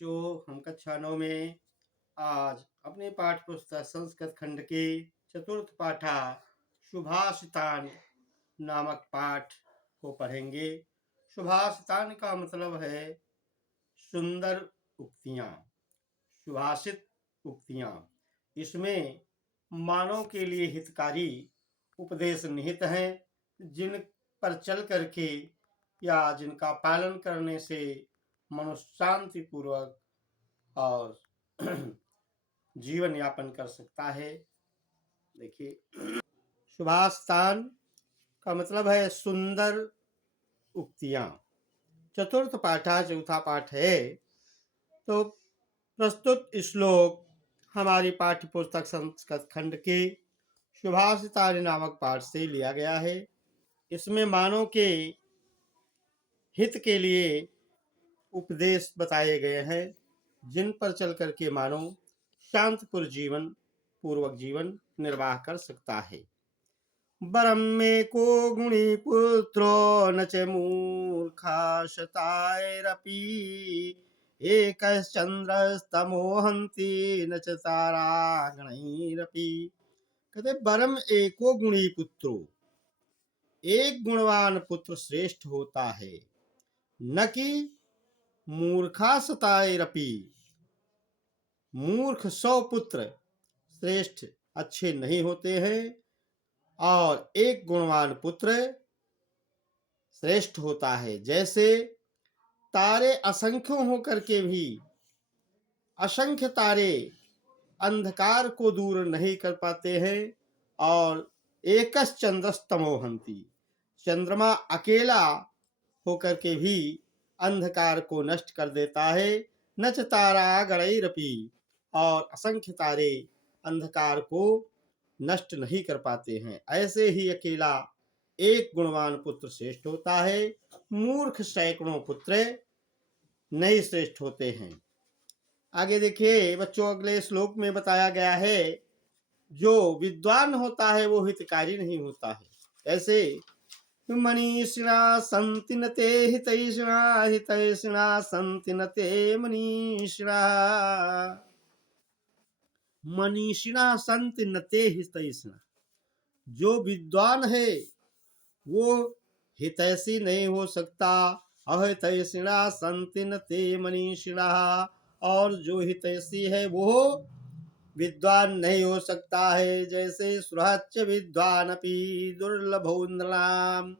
जो हम कक्षा 9 में आज अपने पाठ्य पुस्तक संस्कृत खंड के चतुर्थ पाठा शुभाषितान नामक पाठ को पढ़ेंगे। शुभाषितान का मतलब है सुंदर उक्तियां, सुभाषित उक्तियां। इसमें मानव के लिए हितकारी उपदेश निहित हैं, जिन पर चल करके या जिनका पालन करने से मनुष्य शांति पूर्वक और जीवन यापन कर सकता है। देखिए, सुभाषितान का मतलब है सुंदर उक्तियां। चतुर्थ पाठा चौथा पाठ है। तो प्रस्तुत श्लोक हमारी पाठ्य पुस्तक संस्कृत खंड के सुभाषितान नामक पाठ से लिया गया है। इसमें मानव के हित के लिए उपदेश बताए गए हैं, जिन पर चल करके मानव पूर्वक जीवन निर्वाह कर सकता है। बरम में को गुणी पुत्रो न च मूर्खा शतायरपि एकश्चंद्रस्तमोहन्ति न च तारागणैरपि। कहते बरम एको गुणी पुत्रो, एक गुणवान पुत्र श्रेष्ठ होता है, न कि मूर्खा शतायरपि, मूर्ख 100 पुत्र श्रेष्ठ अच्छे नहीं होते हैं, और एक गुणवान पुत्र श्रेष्ठ होता है। जैसे तारे असंख्य होकर के भी असंख्य तारे अंधकार को दूर नहीं कर पाते हैं, और एकस चंद्रस्तमोहंती, चंद्रमा अकेला होकर के भी अंधकार को नष्ट कर देता है। नच तारा गणैरपि, और असंख्य तारे अंधकार को नष्ट नहीं कर पाते हैं। ऐसे ही अकेला एक गुणवान पुत्र श्रेष्ठ होता है, मूर्ख सैकड़ों पुत्र नहीं श्रेष्ठ होते हैं। आगे देखिए बच्चों, अगले श्लोक में बताया गया है जो विद्वान होता है वो हितकारी नहीं होता है। ऐसे मनीषिणा सन्ति न ते हितैषिणा, हितैषिणा सन्ति न ते मनीषिणा। मनीषिणा सन्ति न ते हितैषिणा, जो विद्वान है वो हितैषी नहीं हो सकता। अहितैषिणा सन्ति न ते मनीषिणा, और जो हितैषी है वो विद्वान नहीं हो सकता है। जैसे सुहृच्च विद्वानपि दुर्लभो नृणाम्,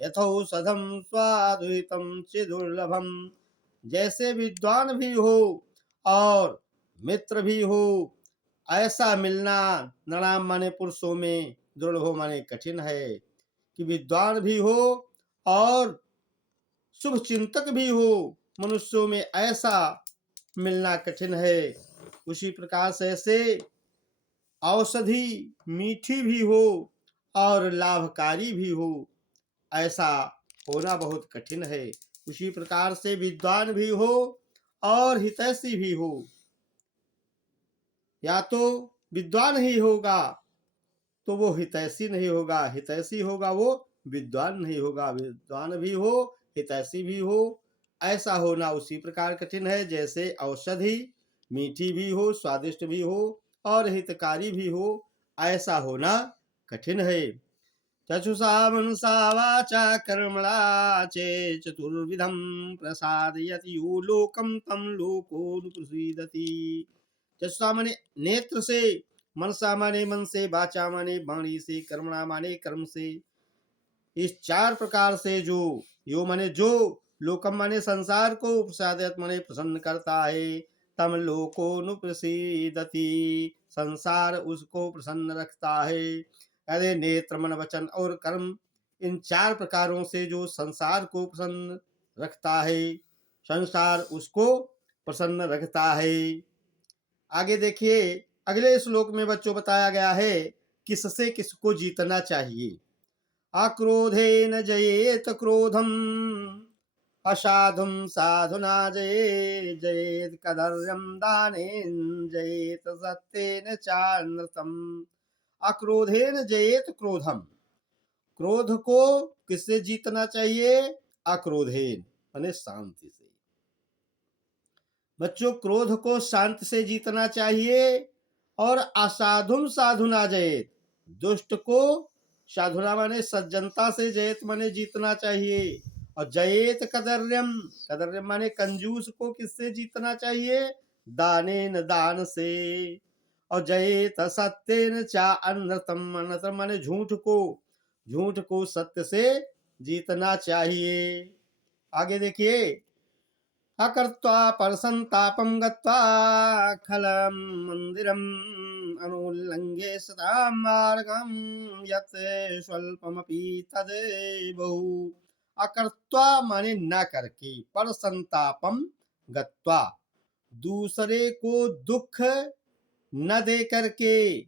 यथौषधं स्वादुहितं च दुर्लभम। जैसे विद्वान भी हो और मित्र भी हो, ऐसा मिलना नृणाम माने पुरुषों में, दुर्लभो माने कठिन है। कि विद्वान भी हो और शुभ चिंतक भी हो, मनुष्यों में ऐसा मिलना कठिन है। उसी प्रकार से ऐसे औषधि मीठी भी हो और लाभकारी भी हो, ऐसा होना बहुत कठिन है। उसी प्रकार से विद्वान भी हो और हितैषी भी हो। या तो विद्वान ही होगा तो वो हितैषी नहीं होगा, हितैषी होगा वो विद्वान नहीं होगा। विद्वान भी हो हितैषी भी हो, ऐसा होना उसी प्रकार कठिन है जैसे औषधि मीठी भी हो, स्वादिष्ट भी हो और हितकारी भी हो, ऐसा होना कठिन है। चक्षुषा मनसा वाचा कर्मणा चे चतुर्विधम प्रसादयति यो लोकम तम लोकोनुप्रसीदति। चक्षुषा माने नेत्र से, मनसा माने मन से, वाचा माने वाणी से, कर्मणा माने कर्म से। इस 4 प्रकार से जो, यो माने जो, लोकम माने संसार को, प्रसादयत माने प्रसन्न करता है, तम लोकोनुप्रसीदति, संसार उसको प्रसन्न रखता है। अरे नेत्र मन वचन और कर्म, इन 4 प्रकारों से जो संसार को प्रसन्न रखता है, संसार उसको प्रसन्न रखता है। आगे देखिए अगले श्लोक में बच्चों बताया गया है किससे किसको जीतना चाहिए। अक्रोधेन जयेत क्रोधम, असाधुम साधुना जये जयेत कदर्यम दानेन जयेत सत्येन चानृतम। अक्रोधेन जयेत क्रोधम, क्रोध को किससे जीतना चाहिए? अक्रोधेन माने शांति से। बच्चों, क्रोध को शांत से जीतना चाहिए और असाधुम साधुना जयेत। दुष्ट को साधुना माने सज्जनता से, जयत माने जीतना चाहिए। और जयेत कदर्यम, कदर्यम माने कंजूस को किससे जीतना चाहिए? दाने न, दान से। और जयेत सत्येन चा अनृतम, अनृतम माने झूठ को, झूठ को सत्य से जीतना चाहिए। आगे देखिए, अकर्त्वा परसंतापं गत्वा खलं मंदिरम् अनुल्लंघ्य सतां मार्गं यत् स्वल्पमपि तद् बहु। अकर्त्वा माने न करके, परसंतापम गत्वा दूसरे को दुख न दे करके,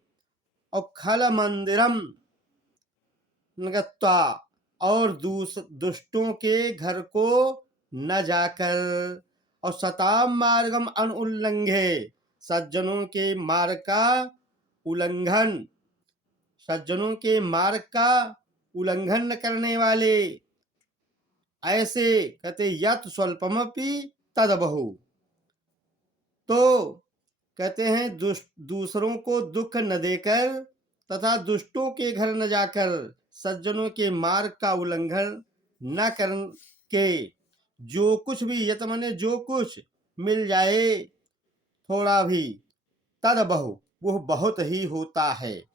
और खल मंदिरम गत्वा और दुष्टों के घर को न जाकर, और सताम मार्गम अनुल्लंघे सज्जनों के मार्ग का उल्लंघन, सज्जनों के मार्ग का उल्लंघन न करने वाले, ऐसे कहते यत स्वल्पमपि तद बहु। तो कहते हैं दूसरों को दुख न देकर तथा दुष्टों के घर न जाकर, सज्जनों के मार्ग का उल्लंघन न करके, जो कुछ भी, यत माने जो कुछ मिल जाए थोड़ा भी, तद बहु वह बहुत ही होता है।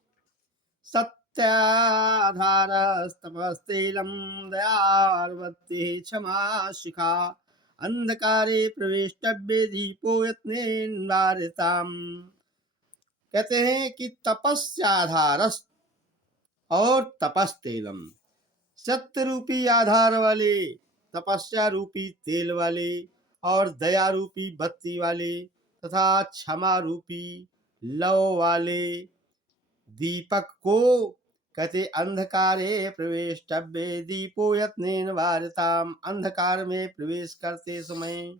सत्याधारस्तपस्तेलम दयार्वत्ति क्षमा शिखा अंधकारे प्रवेष्टव्य दीपो यत्नेन्वारिताम। कहते हैं कि तपस्याधारस और तपस्तेलम, सत्य रूपी आधार वाले, तपस्या रूपी तेल वाले, और दया रूपी बत्ती वाले, तथा क्षमा रूपी लौ वाले दीपक को कहते अंधकारे प्रवेष्टव्य दीपो यत्नेन वारिताम। अंधकार में प्रवेश करते समय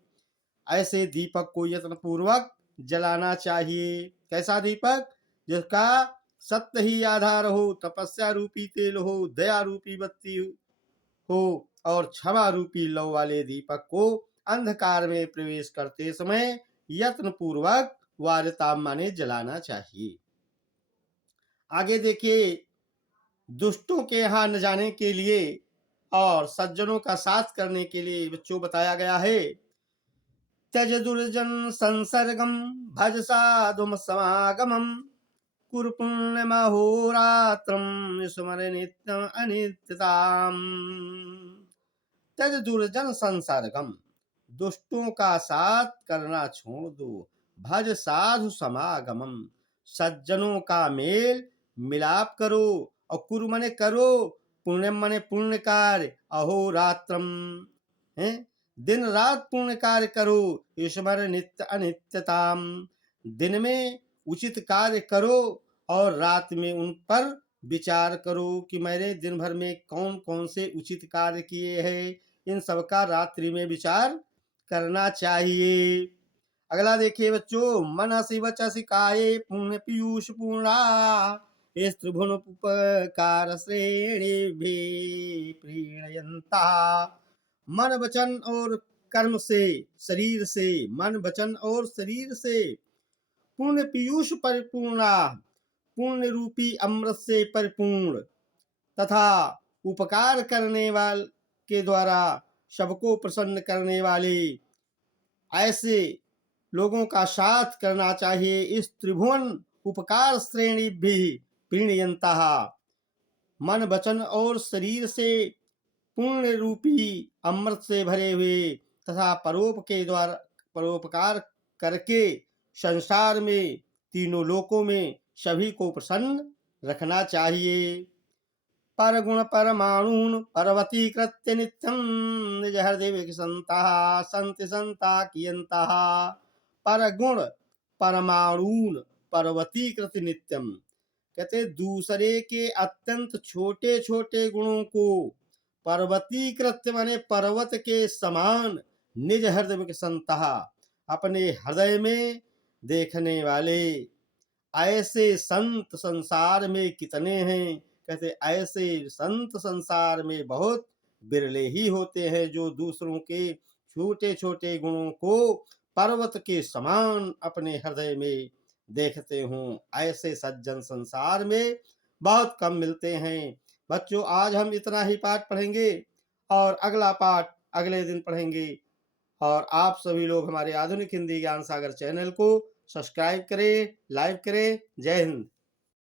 ऐसे दीपक को यत्न पूर्वक जलाना चाहिए। कैसा दीपक? जिसका सत्य ही आधार हो, तपस्या रूपी तेल हो, दया रूपी बत्ती हो, और क्षमा रूपी लौ वाले दीपक को अंधकार में प्रवेश करते समय यत्न पूर्वक वारिताम माने जलाना चाहिए। आगे देखिए, दुष्टों के यहाँ न जाने के लिए और सज्जनों का साथ करने के लिए बच्चों बताया गया है। त्यज दुर्जन संसर्गम भज साधुम समागमम कुरु पुण्यमहोरात्रम स्मर नित्यम अनित्यताम। त्यज दुर्जन संसर्गम, दुष्टों का साथ करना छोड़ दो। भज साधु समागमम, सज्जनों का मेल मिलाप करो। और कुरु मने करो, पुण्यम मने पुण्य कार्य, अहोरात्रम है दिन रात पुण्य कार्य करो। ईश्वर नित्य अनित्यताम, दिन में उचित कार्य करो और रात में उन पर विचार करो कि मैंने दिन भर में कौन कौन से उचित कार्य किए हैं, इन सब का रात्रि में विचार करना चाहिए। अगला देखिए बच्चों, मनसि वचसि काये पुण्य पीयूष पूर्णा त्रिभुवन उपकार श्रेणी भी प्रीणयंता। मन वचन और कर्म से, शरीर से, मन वचन और शरीर से पुण्य पीयूष परिपूर्णा, पुण्य रूपी अमृत से परिपूर्ण, तथा उपकार करने वाले के द्वारा सबको प्रसन्न करने वाले ऐसे लोगों का साथ करना चाहिए। इस त्रिभुवन उपकार श्रेणी भी प्रीणयंता, मन वचन और शरीर से पुण्य रूपी अमृत से भरे हुए तथा परोपकार करके संसार में, तीनों लोकों में सभी को प्रसन्न रखना चाहिए। पर गुण परमाणुन पर्वतीकृत्य नित्यं निज हृदय विकसंता संति संता कियंता। पर गुण परमाणुन पर्वतीकृत नित्यम, कहते दूसरे के अत्यंत छोटे छोटे गुणों को पर्वतीकृत माने पर्वत के समान, निज हृदय विकसंता अपने हृदय में देखने वाले ऐसे संत संसार में कितने हैं। कहते ऐसे संत संसार में बहुत बिरले ही होते हैं जो दूसरों के छोटे छोटे गुणों को पर्वत के समान अपने हृदय में देखते हूँ। ऐसे सज्जन संसार में बहुत कम मिलते हैं। बच्चों, आज हम इतना ही पाठ पढ़ेंगे और अगला पाठ अगले दिन पढ़ेंगे। और आप सभी लोग हमारे आधुनिक हिंदी ज्ञान सागर चैनल को सब्सक्राइब करें, लाइक करें। जय हिंद।